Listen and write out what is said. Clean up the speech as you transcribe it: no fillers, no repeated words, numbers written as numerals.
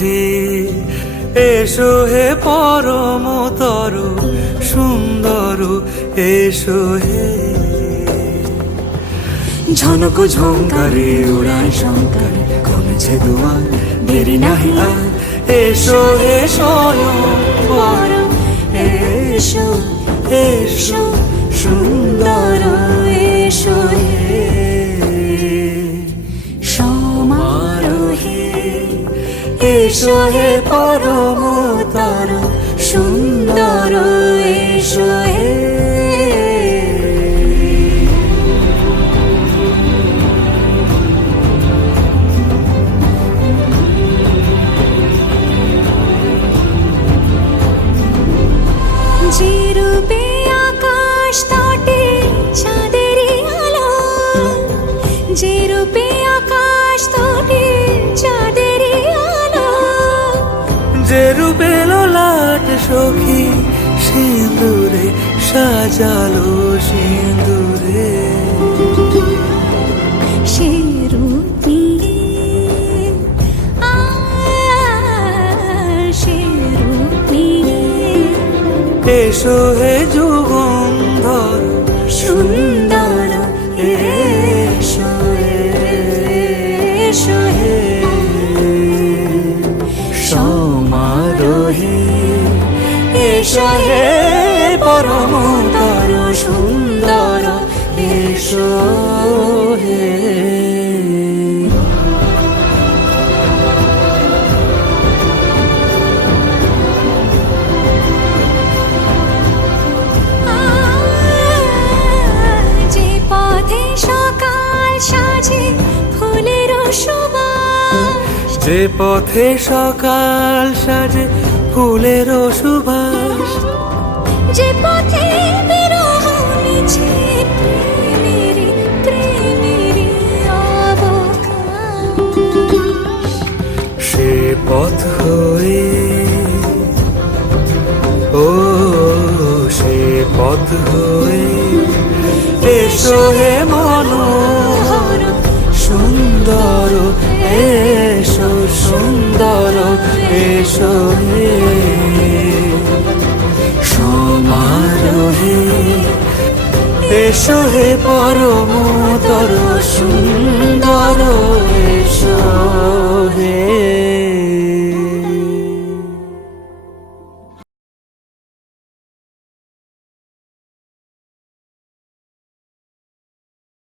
হে, এসো হে পরমতর সুন্দর, এসো হে। ঝনক ঝঙ্কারে উড়ায় শঙ্কর, কমেছে দুয়ার, দেরি নাহি আর। এসো হে স্বয়ং পরম, এসো এসো সুন্দর, এসো হে সমারোহে। এসো হে পরমতর সুন্দর, এসো হে। যে রূপে আকাশ তটে চাঁদেরই আলো, যে রূপে আকাশ তটে চাঁদেরই আলো, যে রূপে ললাট সখী সিঁদুরে সাজালো সিঁদুরে। সে রূপ নিয়ে, সে রূপ নিয়ে। এসো হে যুগন্ধর সুন্দর, এসো এসো হে সমারোহে। এসো হে পরমতর সুন্দর, এসো হে। যে পথে সকাল সাজে ফুলের সুবাস, যে পথে সকাল সাজে ফুলের সুবাস, যে পথে বিরহ মিছে প্রেমেরই প্রেমেরই অবকাশ। সে পথ হয়ে, ও সে পথ হয়ে। এসো হে মনোহর সুন্দর, এসো সুন্দর, এসো হে সমারোহে। এসো হে পরম